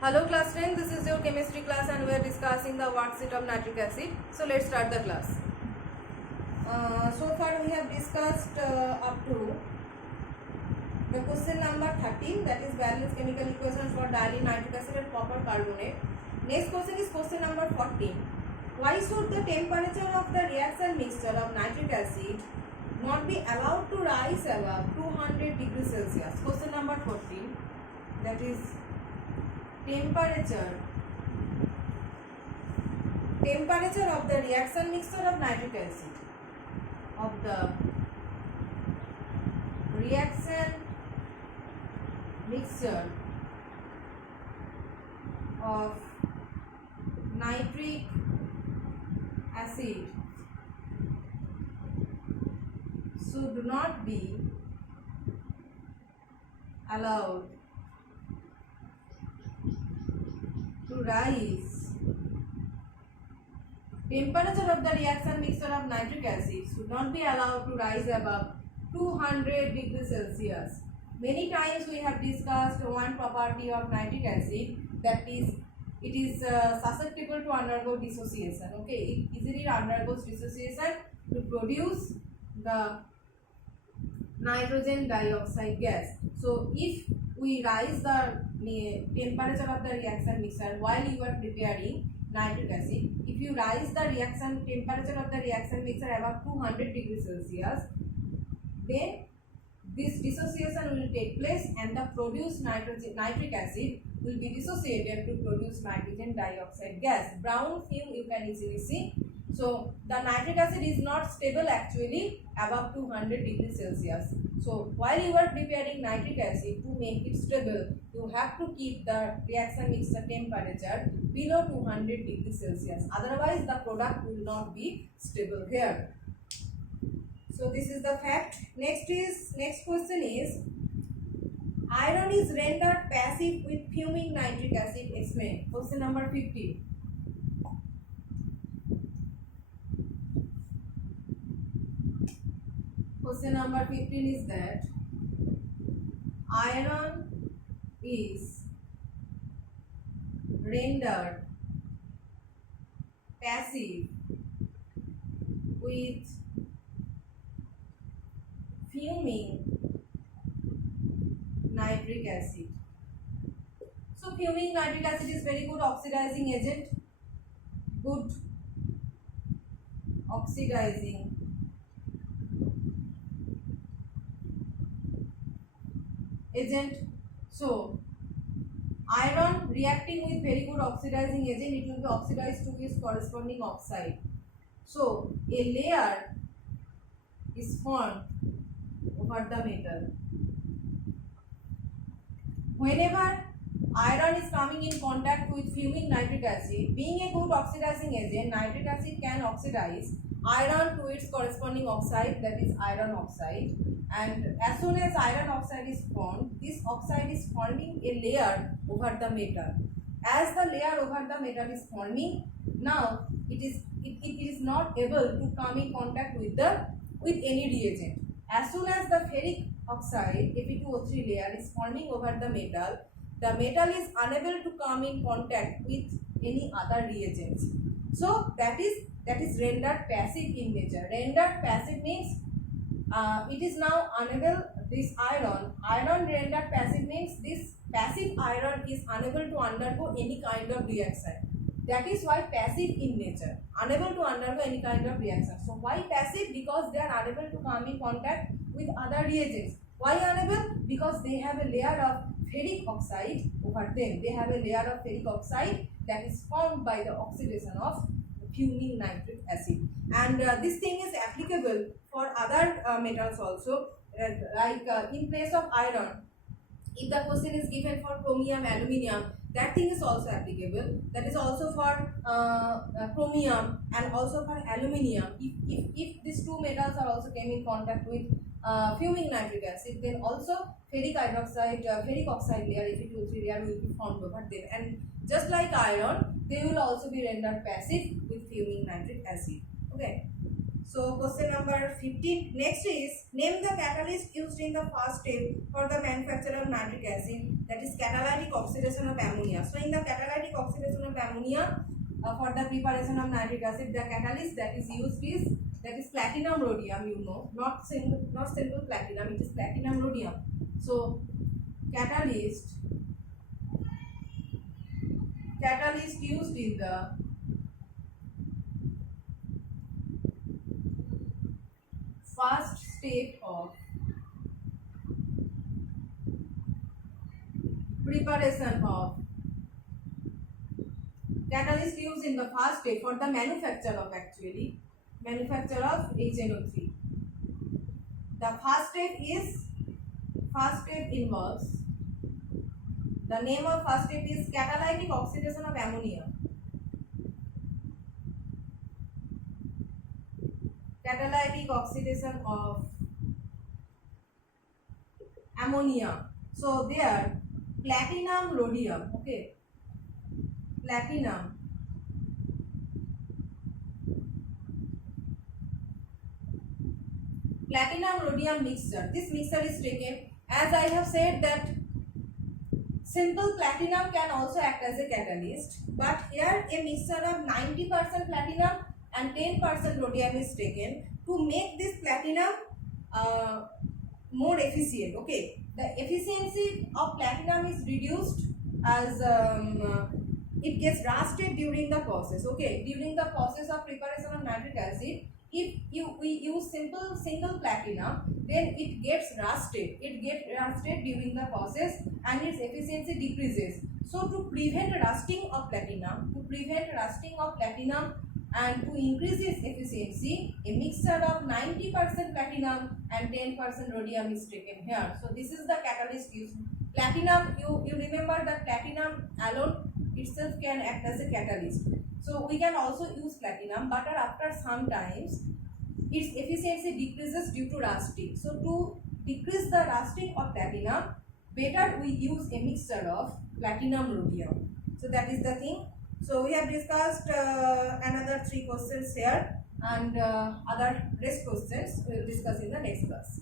Hello class 10, this is your chemistry class and we are discussing the worksheet of nitric acid. So let's start the class. So far we have discussed up to the question number 13, that is balanced chemical equations for dilute nitric acid and copper carbonate. Next question is question number 14. Why should the temperature of the reaction mixture of nitric acid not be allowed to rise above 200 degrees Celsius? Question number 14, that is temperature of the reaction mixture of nitric acid of nitric acid should not be allowed to rise. Temperature of the reaction mixture of nitric acid should not be allowed to rise above 200 degrees Celsius. Many times we have discussed one property of nitric acid, that is it is susceptible to undergo dissociation. Okay, it easily undergoes dissociation to produce the nitrogen dioxide gas. So if we rise the temperature of the reaction mixture while you are preparing nitric acid, if you rise the reaction temperature of the reaction mixture above 200 degrees Celsius, then this dissociation will take place and the produced nitric acid will be dissociated to produce nitrogen dioxide gas. Brown film you can easily see. So the nitric acid is not stable actually above 200 degrees Celsius. So while you are preparing nitric acid, to make it stable, you have to keep the reaction mixture temperature below 200 degrees Celsius. Otherwise the product will not be stable here. So this is the fact. Next question is, iron is rendered passive with fuming nitric acid. Explain. Question number 15. Question number 15 is that iron is rendered passive with fuming nitric acid. So fuming nitric acid is very good oxidizing agent. Good oxidizing agent. So iron reacting with very good oxidizing agent, it will be oxidized to its corresponding oxide. So a layer is formed over the metal. Whenever iron is coming in contact with fuming nitric acid, being a good oxidizing agent, nitric acid can oxidize iron to its corresponding oxide, that is iron oxide. And as soon as iron oxide is formed, this oxide is forming a layer over the metal. As the layer over the metal is forming, now it is not able to come in contact with any reagent. As soon as the ferric oxide Fe2O3 layer is forming over the metal is unable to come in contact with any other reagents. So that is rendered passive in nature. Rendered passive means it is now unable, this iron rendered passive means this passive iron is unable to undergo any kind of reaction. That is why passive in nature, unable to undergo any kind of reaction. So why passive? Because they are unable to come in contact with other reagents. Why unable? Because they have a layer of ferric oxide over them. They have a layer of ferric oxide that is formed by the oxidation of fuming nitric acid. And this thing is applicable for other metals also, like in place of iron, if the question is given for chromium, aluminium, that thing is also applicable. That is also for chromium and also for aluminium. If these two metals are also came in contact with fuming nitric acid, then also ferric oxide layer, Fe2O3 layer will be formed over them. And just like iron, they will also be rendered passive with fuming nitric acid. Okay. So question number 15. Next is, name the catalyst used in the first step for the manufacture of nitric acid. That is catalyst catalytic oxidation of ammonia. So in the catalytic oxidation of ammonia, for the preparation of nitric acid, the catalyst that is used is platinum rhodium. You know, not simple platinum. It is platinum rhodium. So catalyst used in the first step of preparation of catalyst used in the first step for the manufacture of HNO3. The first step involves, the name of first step is catalytic oxidation of ammonia. Catalytic oxidation of ammonia. So there platinum rhodium, okay, platinum rhodium mixture. This mixture is taken, as I have said that simple platinum can also act as a catalyst, but here a mixture of 90% platinum and 10% rhodium is taken to make this platinum more efficient. Okay, the efficiency of platinum is reduced as it gets rusted during the process. Okay, during the process of preparation of nitric acid, if we use single platinum, then it gets rusted. It gets rusted during the process and its efficiency decreases. So to prevent rusting of platinum, and to increase its efficiency, a mixture of 90% platinum and 10% rhodium is taken here. So this is the catalyst used. Platinum, you remember that platinum alone itself can act as a catalyst. So we can also use platinum, but after some times its efficiency decreases due to rusting. So to decrease the rusting of platinum, better we use a mixture of platinum rhodium. So that is the thing. So we have discussed another 3 questions here, and other rest questions we will discuss in the next class.